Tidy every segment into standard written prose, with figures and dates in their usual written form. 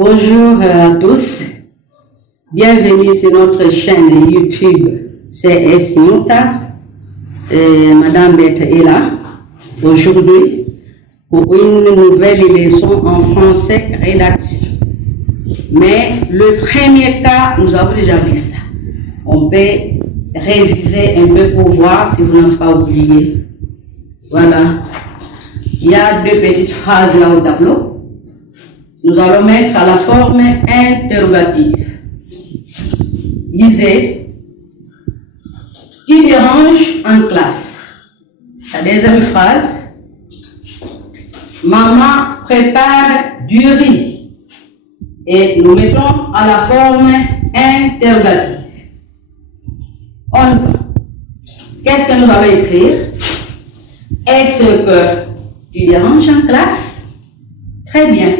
Bonjour à tous, bienvenue sur notre chaîne YouTube CS Nyota. Madame Bette est là aujourd'hui pour une nouvelle leçon en français rédaction. Mais le premier cas, nous avons déjà vu ça. On peut réviser un peu pour voir si vous n'avez pas oublié. Voilà. Il y a deux petites phrases là au tableau. Nous allons mettre à la forme interrogative. Lisez. Qui dérange en classe? La deuxième phrase. Maman prépare du riz. Et nous mettons à la forme interrogative. On va. Qu'est-ce que nous allons écrire? Est-ce que tu déranges en classe? Très bien.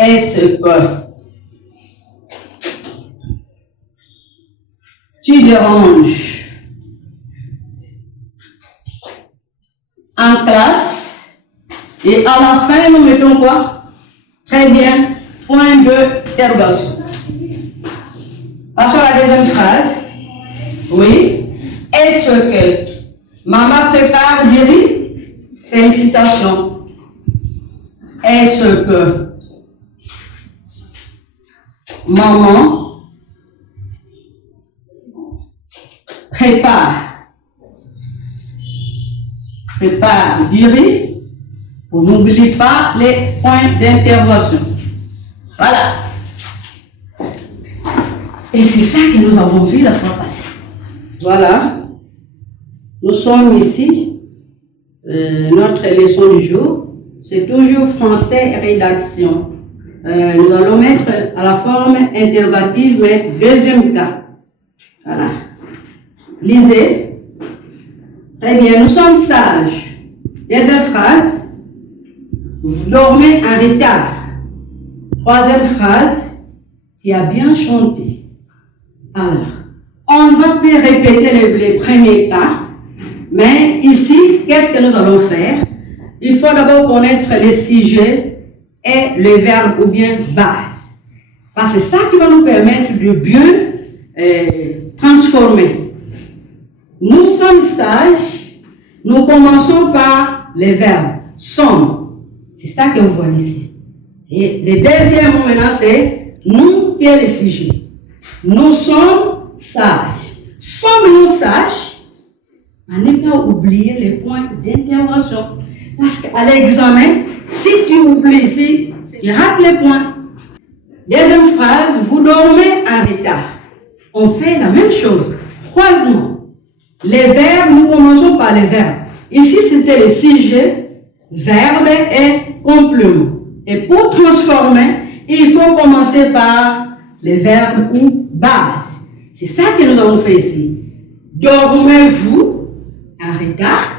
Est-ce que tu déranges en classe? Et à la fin, nous mettons quoi? Très bien. Point d'interrogation. Passons à la deuxième phrase. Oui. Est-ce que maman prépare du riz? Félicitations. Est-ce que maman prépare du riz? Vous n'oubliez pas les points d'interrogation. Voilà. Et c'est ça que nous avons vu la fois passée. Voilà. Nous sommes ici. Notre leçon du jour, c'est toujours français rédaction. Nous allons mettre à la forme interrogative, mais deuxième cas. Voilà. Lisez. Très bien, nous sommes sages. Deuxième phrase. Vous dormez en retard. Troisième phrase. Tu as bien chanté. Alors, on va plus répéter les premiers cas, mais ici, qu'est-ce que nous allons faire? Il faut d'abord connaître les sujets et le verbe ou bien base. Parce que c'est ça qui va nous permettre de bien transformer. Nous sommes sages, nous commençons par les verbes sommes. C'est ça que vous voyez ici. Et le deuxième mot maintenant, c'est nous qui est le sujet. Nous sommes sages. Sommes-nous sages? À ne pas oublier les points d'interrogation. Parce qu'à l'examen, si tu oublies ici, tu rates les points. Deuxième phrase, vous dormez en retard. On fait la même chose. Croisement. Les verbes, nous commençons par les verbes. Ici, c'était le sujet, verbe et complément. Et pour transformer, il faut commencer par les verbes ou base. C'est ça que nous avons fait ici. Dormez-vous en retard?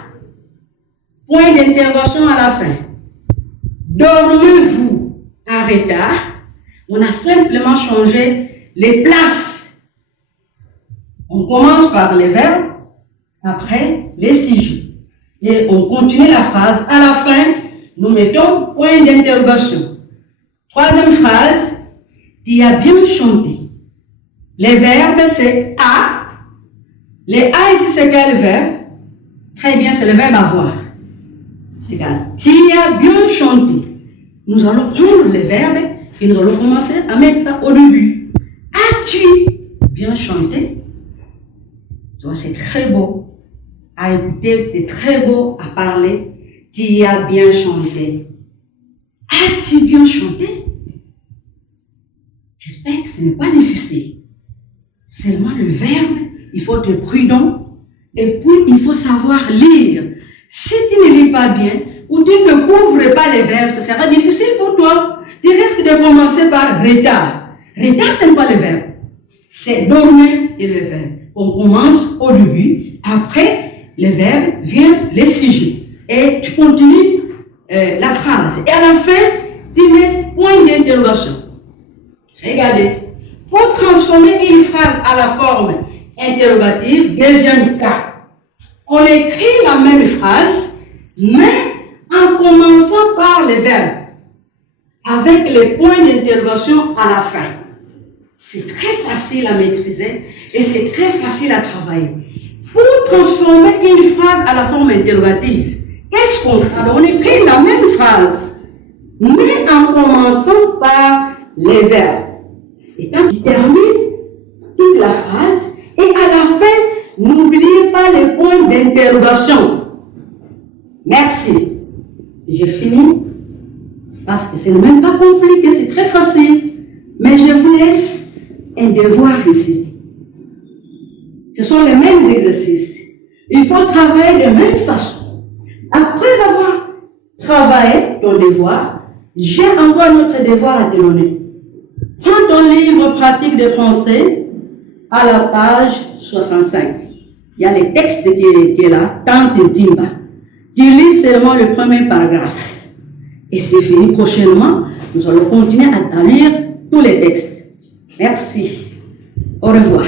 Point d'interrogation à la fin. Dormez-vous en retard? On a simplement changé les places. On commence par les verbes, après les sujets. Et on continue la phrase. À la fin, nous mettons point d'interrogation. Troisième phrase, tu as bien chanté. Les verbes, c'est a. Les a ici, c'est quel verbe? Très bien, c'est le verbe avoir. Regarde, tu as bien chanté. Nous allons prendre les verbes et nous allons commencer à mettre ça au début. As-tu bien chanté? C'est très beau à écouter, c'est très beau à parler. Tu as bien chanté. As-tu bien chanté? J'espère que ce n'est pas difficile. Seulement le verbe, il faut être prudent et puis il faut savoir lire. Si tu ne lis pas bien ou tu ne couvres pas les verbes, ça sera difficile pour toi. Tu risques de commencer par retard. Retard, ce n'est pas le verbe. C'est dormir et le verbe. On commence au début, après le verbe vient le sujet. Et tu continues la phrase. Et à la fin, tu mets point d'interrogation. Regardez. Pour transformer une phrase à la forme interrogative, deuxième cas, on écrit la même phrase, mais en commençant par les verbes avec les points d'interrogation à la fin. C'est très facile à maîtriser et c'est très facile à travailler. Pour transformer une phrase à la forme interrogative, qu'est-ce qu'on fait? Alors, on écrit la même phrase, mais en commençant par les verbes. Et quand il termine toute la phrase, et à la fin, n'oubliez pas les points d'interrogation. Merci. J'ai fini parce que ce n'est même pas compliqué, c'est très facile. Mais je vous laisse un devoir ici. Ce sont les mêmes exercices. Il faut travailler de la même façon. Après avoir travaillé ton devoir, j'ai encore un autre devoir à te donner. Prends ton livre pratique de français à la page 65. Il y a le texte qui est là, Tante Timba. Tu lis seulement le premier paragraphe. Et c'est fini. Prochainement, nous allons continuer à lire tous les textes. Merci. Au revoir.